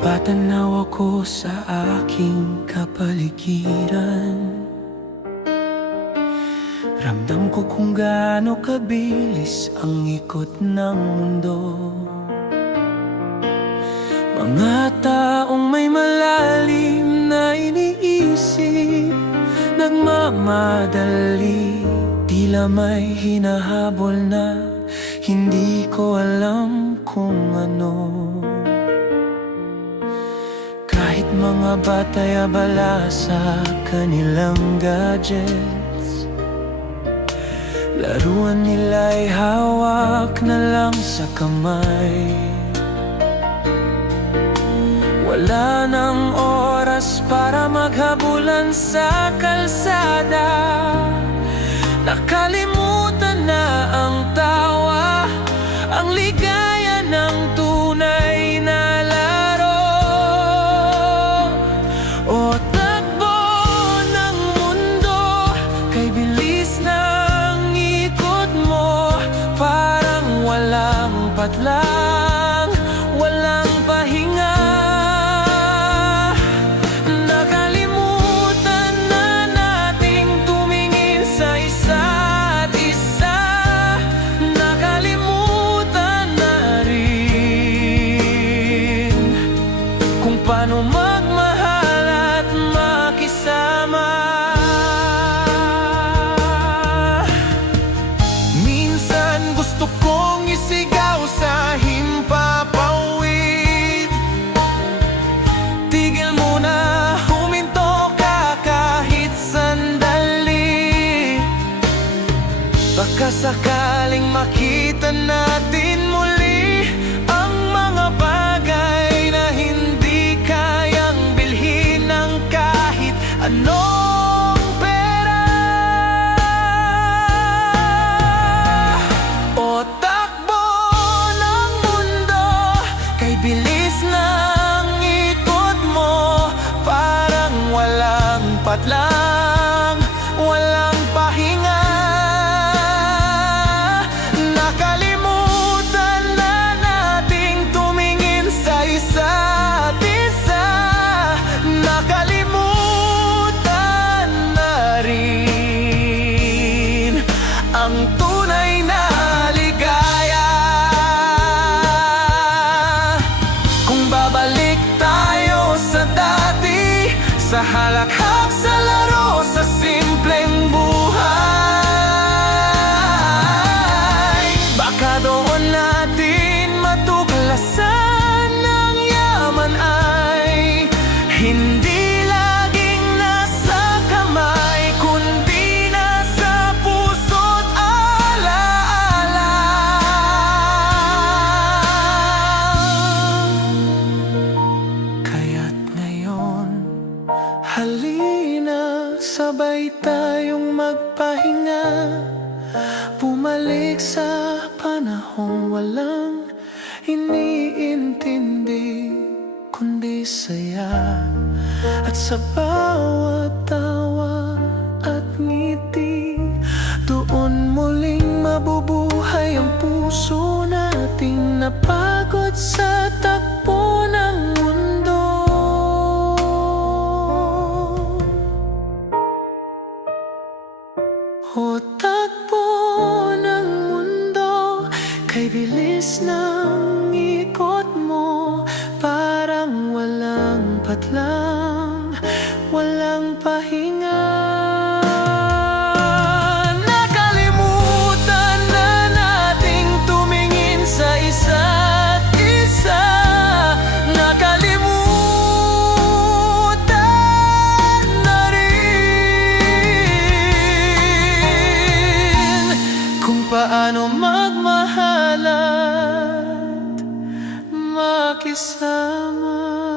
Napapatanaw ako sa aking kapaligiran. Ramdam ko kung gaano kabilis ang ikot ng mundo. Mga taong may malalim na iniisip, nagmamadali, tila may hinahabol na hindi ko alam kung ano. Kahit mga bata'y abala sa kanilang gadgets, laruan nila'y hawak na lang sa kamay. Wala nang oras para maghabulan sa kalsada. Nakalimutan na ang tawa, ang ligaya ng tunay na laro. O takbo ng mundo, kay bilis ng ikot mo, parang walang patlang, walang pahinga. Paano magmahal at makisama? Minsan gusto kong isigaw sa himpapawid, tigil muna, huminto ka kahit sandali. Baka sakaling makita natin muli ang mga bagay na hindi kayang bilhin ng kahit anong pera. O takbo ng mundo, kay bilis ng ikot mo, parang walang patlang, walang pahinga. Nakalimutan na nating tumingin sa isa't isa, nakalimutan na rin ang tunay na ligaya. Kung babalik tayo sa dati, sa halakhak, sa laro, sa simpleng buhay, baka doon natin matuklasan ang yaman ay hindi laging nasa kamay, kundi nasa puso't alaala. Kaya't ngayon, halina, sabay tayong magpahinga, bumalik sa panahong walang iniintindi kundi saya. At sa bawat tawa at ngiti, doon muling mabubuhay ang puso nating napagod sa takbo ng mundo. O takbo ng mundo, kay bilis ng ikot mo, parang walang patlang, walang pahinga. Nakalimutan na nating tumingin sa isa't isa, nakalimutan na rin kung paano magmahal at makisama.